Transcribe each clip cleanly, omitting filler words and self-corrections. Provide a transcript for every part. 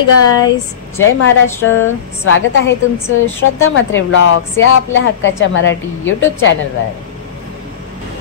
Hi guys, जय महाराष्ट्र। स्वागत आहे तुमचं श्रद्धा म्हात्रे व्लॉग्स या आपल्या हक्काच्या मराठी यूट्यूब चॅनलवर।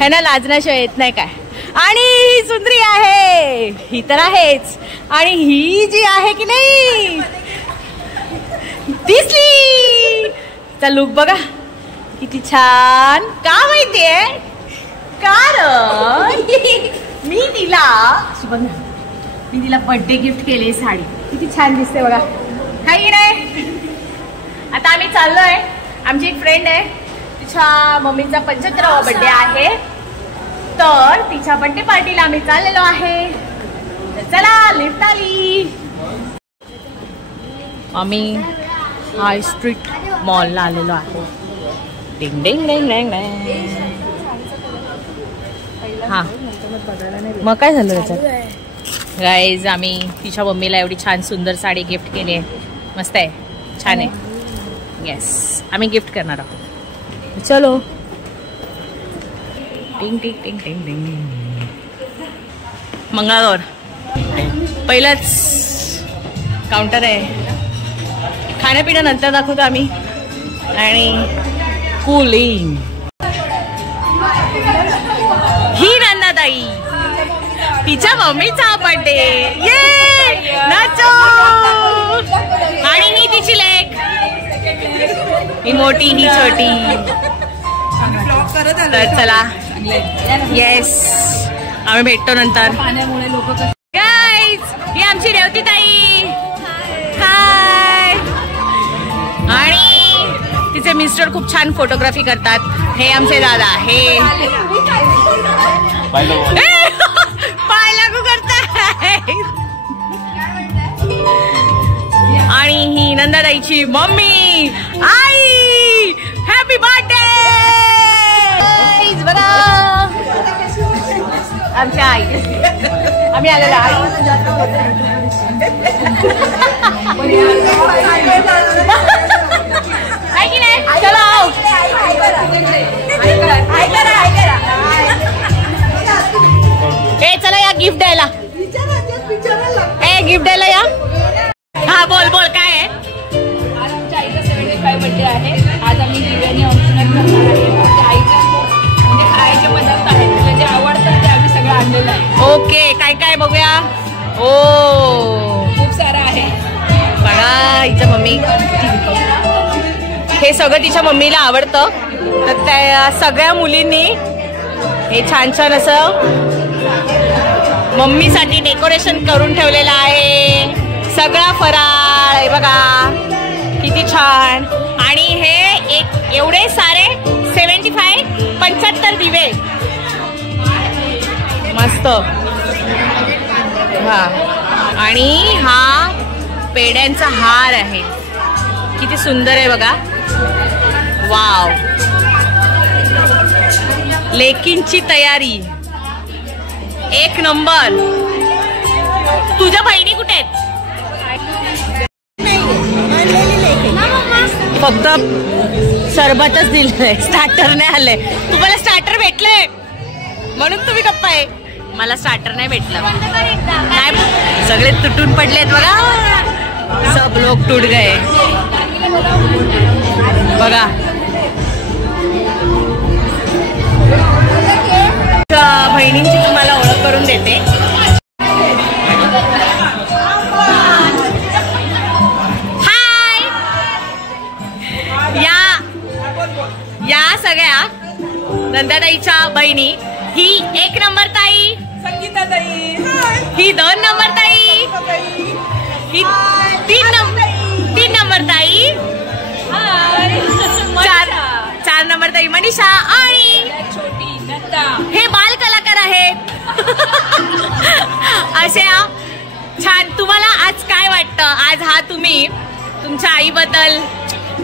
है ना, लाजण्याशिवाय येत नाही काय। आणि ही सुंदरी आहे, ही तर आहेच, आणि ही जी आहे की नाही दिसली, चा लुक बघा किती छान। का माहितीये, कारण मी तिला बर्थडे गिफ्ट केली साडी। किती छान दिसते बघा, काही नाही। आता आम्ही चाललोय, आमची एक फ्रेंड आहे, तिच्या मम्मीचा 75वा बर्थडे आहे, तर तिच्या बर्थडे पार्टीला आम्ही चाललेलो आहे। तर चला, लिफ्ट आली। आम्ही हाय स्ट्रीट मॉलला आलेलो आहे। डिंग डिंग डिंग डिंग डिंग। हा, मग काय झालं त्याच्यात? गाईज, आम्ही तिच्या मम्मीला एवढी छान सुंदर साडी गिफ्ट केली आहे। मस्त आहे, छान आहे। येस, आम्ही गिफ्ट करणार आहोत। चलो। टिंग टिंग टिंग टिंग टिंग। मंगळागौर पहिलंच काउंटर आहे। खाण्यापिण्या नंतर दाखवतो आम्ही। आणि कूलिंग ही नंदाताई, तिच्या मम्मीचा बर्थडे, ये नाचो। आणि ही तिची लेक, ही मोठी ही छोटी। तर चला, येस, आम्ही भेटतो नंतर। गाईज, ही आमची रेवती ताई, हाय। आणि तिचे मिस्टर खूप छान फोटोग्राफी करतात। हे आमचे दादा, हे पाय लागू करताय। आणि ही नंदाताईची मम्मी, आई, हॅपी बर्थडे। बघा आमच्या आई, आम्ही आलेलो आई। की नाही, चलो ए, चला या गिफ्ट द्यायला। ए, गिफ्ट द्यायला या। हा, बोल बोल, काय आहे? आज आमच्या आईचा 75 बर्थडे आहे। आज आम्ही दिव्याने ऑप्शनल करणार आहे। आमच्या आईच्या म्हणजे खायचे पदार्थ आहेत, तुला जे आवडतात ते आम्ही सगळं आणलेलं आहे। ओके, काय काय बघूया। ओ, खूप सारं आहे बघा। हिच्या मम्मी, हे सगळं तिच्या मम्मीला आवडतं, तर त्या सगळ्या मुलींनी हे छान छान असं मम्मीसाठी डेकोरेशन करून ठेवलेलं आहे। सगळा फराळ आहे बघा, किती छान। आणि हे एक एवढे सारे 75 दिवे, मस्त। हा, आणि हा पेड्यांचा हार आहे, किती सुंदर आहे बघा। वाव, लेकींची तयारी एक नंबर। तुझ्या बहिणी कुठे आहेत? फक्त सरबतच दिलंय, स्टार्टर नाही आलंय। तुम्हाला स्टार्टर भेटलंय म्हणून तुम्ही गप्पा आहे, मला स्टार्टर नाही भेटलं। नाही, सगळे तुटून पडलेत बघा, सब लोग टूट गए बघा। बहिणींची तुम्हाला ओळख करून देते। हाय, या सगळ्या नंदाताईच्या बहिणी। ही 1 नंबर ताई संगीता ताई, ही 2 नंबर ताई, ही 3 नंबर ताई, 4 नंबर ताई मनीषा, आणि छोटी नंदा, हे बाल कलाकार आहेत। अशा छान। तुम्हाला आज काय वाटतं? आज हा तुम्ही तुमच्या आईबद्दल,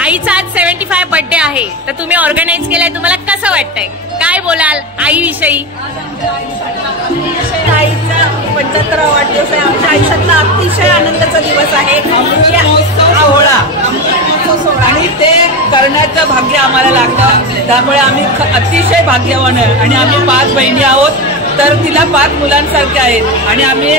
आईचा आज 75 बर्थडे आहे, तर तुम्ही ऑर्गनाइज केलाय, तुम्हाला कसं वाटतंय? काय बोलाल आईविषयी? आईचा 75वा वाढदिवस आहे। आमच्या आयुष्यातला अतिशय आनंदाचा दिवस आहे। सोहळा आणि ते करण्याचं भाग्य आम्हाला लागतं, त्यामुळे आम्ही अतिशय भाग्यवान आहे। आणि आम्ही 5 बहिणी आहोत, तर तिला 5 मुलांसारखे आहेत आणि आम्ही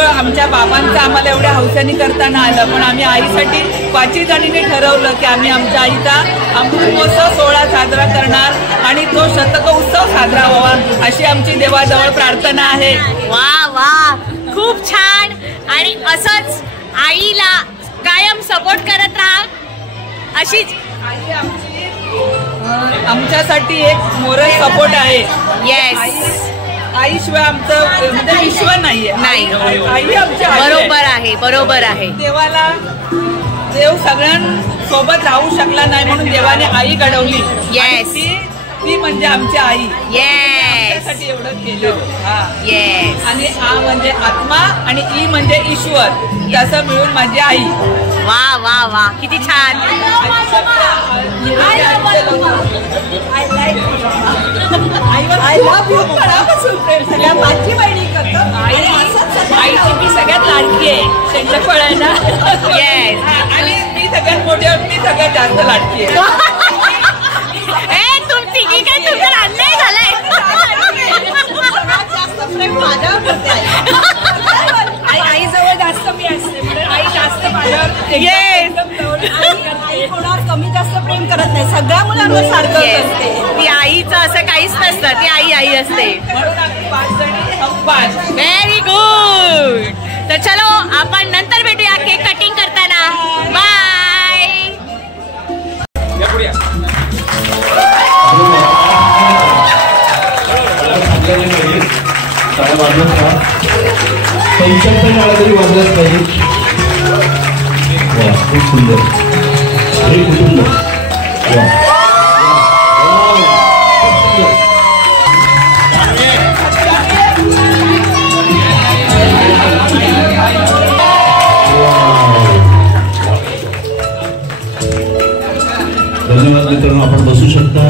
आमच्या बाबांचं आम्हाला एवढ्या हौस्याने करताना आलं, पण आम्ही आईसाठी 5 जणींनी ठरवलं की आम्ही आमच्या आईचा अमृत महोत्सव सोहळा साजरा करणार आणि तो शतक उत्सव साजरा व्हावा अशी आमची देवाजवळ प्रार्थना आहे. वा वा, खूप छान. आणि असंच आईला कायम सपोर्ट करत राहा. अशीच आई आमच्यासाठी एक मोरल सपोर्ट आहे. येस, आईशिवाय आमचं म्हणजे विश्व नाहीये. आई आमच्या बरोबर आहे, बरोबर आहे. देव सगळ्यांसोबत राहू शकला नाही म्हणून देवाने आई घडवली. येस, ती म्हणजे आमची आई. येस, एवढं केलं. येस. आणि आ म्हणजे आत्मा आणि ई म्हणजे ईश्वर, तसं मिळून माझी आई. वा वा वा, किती छान. आईची मी सगळ्यात लाडकी आहे. शेंडफळ आहे ना. येस. आणि मी सगळ्यात मोठी आहे, मी सगळ्यात जास्त लाडकी आहे. तुमची काय तुमचं अन्याय झालाय. आई जवळ जास्त मी असते म्हणजे आई जास्त माझ्यावर येस, कोणावर कमी जास्त प्रेम करत नाही. सगळ्या मुलांवर सारखं असते. ती आईचं असं काहीच नसतं. ती आई आई असते. म्हणून आम्ही 5 जणी. Very good. तर चलो आपण नंतर भेटूया केक कटिंग करताना. बाय. तरी वाजलाच पाहिजे. खूप सुंदर. अरे कुटुंब धन्यवाद मित्रांनो. आपण बसू शकता.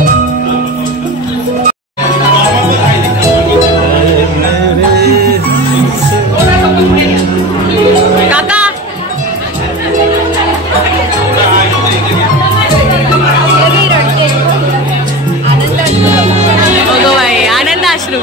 आनंद अश्रू.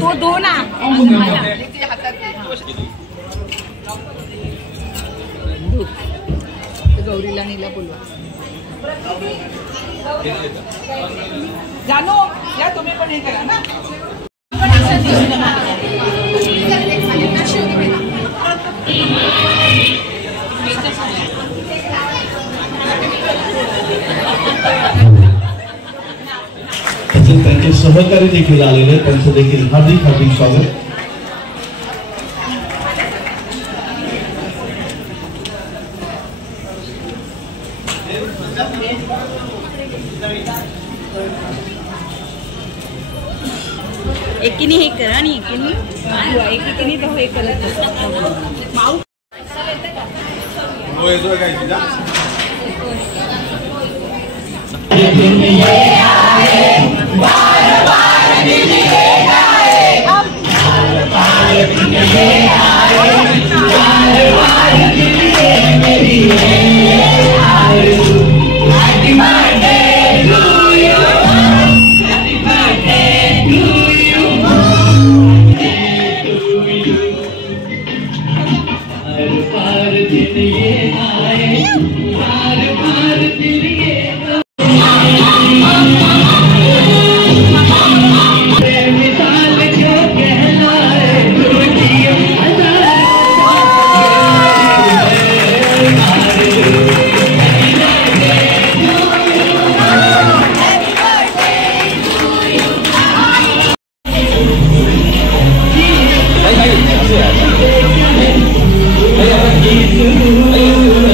तो दो ना गौरीला नीला बोलवा. जानो या तुम्ही पण हे करा ना. त्यांचे सहकारी देखील आलेले, त्यांचं देखील हार्दिक हार्दिक स्वागत. एकीने हे करा आणि एकीने तो हे करत माऊ.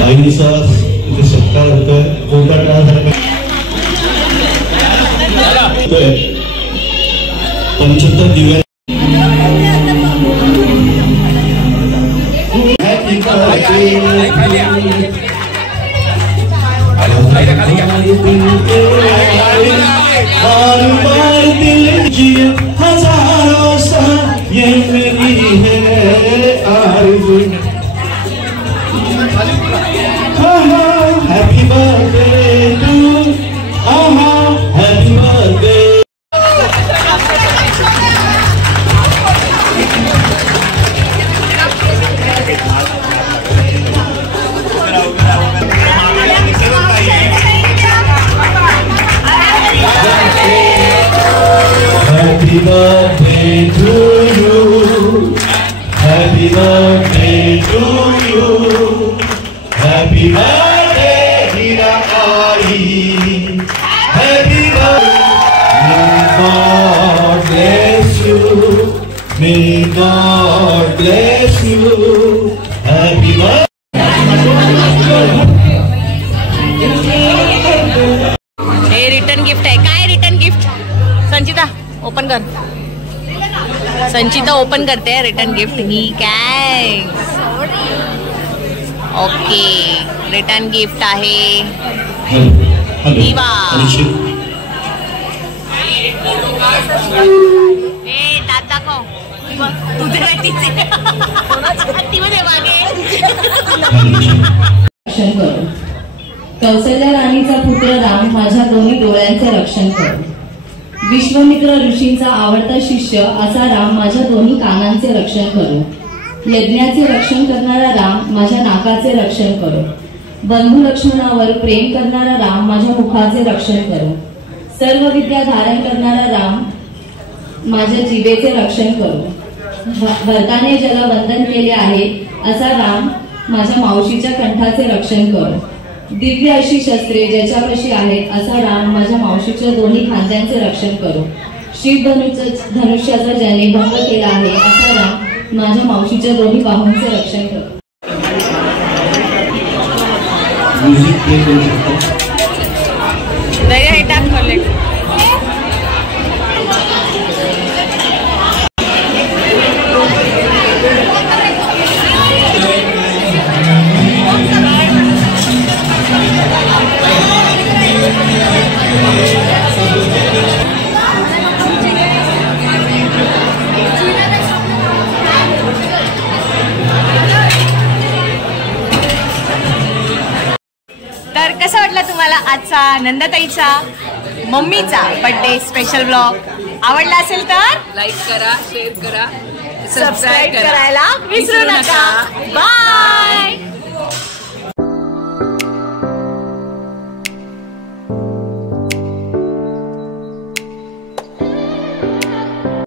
आईचा इथे सत्कार होतोय. पंचतर दिव्या हजारों साल ये मेरी है आरज़ू. Happy birthday to happy birthday. Happy birthday to you. Happy birthday to you. Happy birthday, Hira Ai. Happy birthday. May God bless you. May God bless you. Happy birthday. हे रिटर्न गिफ्ट आहे. काय return gift? संचिता open कर. संचिता open करते return gift. ही काय? Okay return gift आहे दिवा. ए दात दाखव. तुझे मागे कौसल्या राणीचा पुत्र राम माझ्या दोन्ही डोळ्यांचे रक्षण करो. विश्वामित्र ऋषींचा आवडता शिष्य असा राम माझ्या दोन्ही कानांचे रक्षण करो. यज्ञाचे रक्षण करणारा राम माझ्या नाकाचे रक्षण करो. बंधू लक्ष्मणावर प्रेम करणारा राम माझ्या मुखाचे रक्षण करो. सर्व विद्या धारण करणारा राम माझ्या जिभेचे रक्षण करो. भरताने ज्याला वंदन केले आहे असा राम माझ्या मावशीच्या कंठाचे रक्षण करो. दिव्य अशी शस्त्रे ज्याच्यापाशी आहेत असा राम माझ्या मावशीच्या दोन्ही खांद्यांचे रक्षण करो. शिव धनुष्याचा ज्याने भंग केला आहे असा राम माझ्या मावशीच्या दोन्ही बाहूंचे रक्षण करो. तर कसा वाटला तुम्हाला आजचा नंदाताईचा मम्मीचा बर्थडे स्पेशल ब्लॉग? आवडला असेल तर लाईक करा, शेअर करा, सबस्क्राईब करायला विसरू नका. बाय.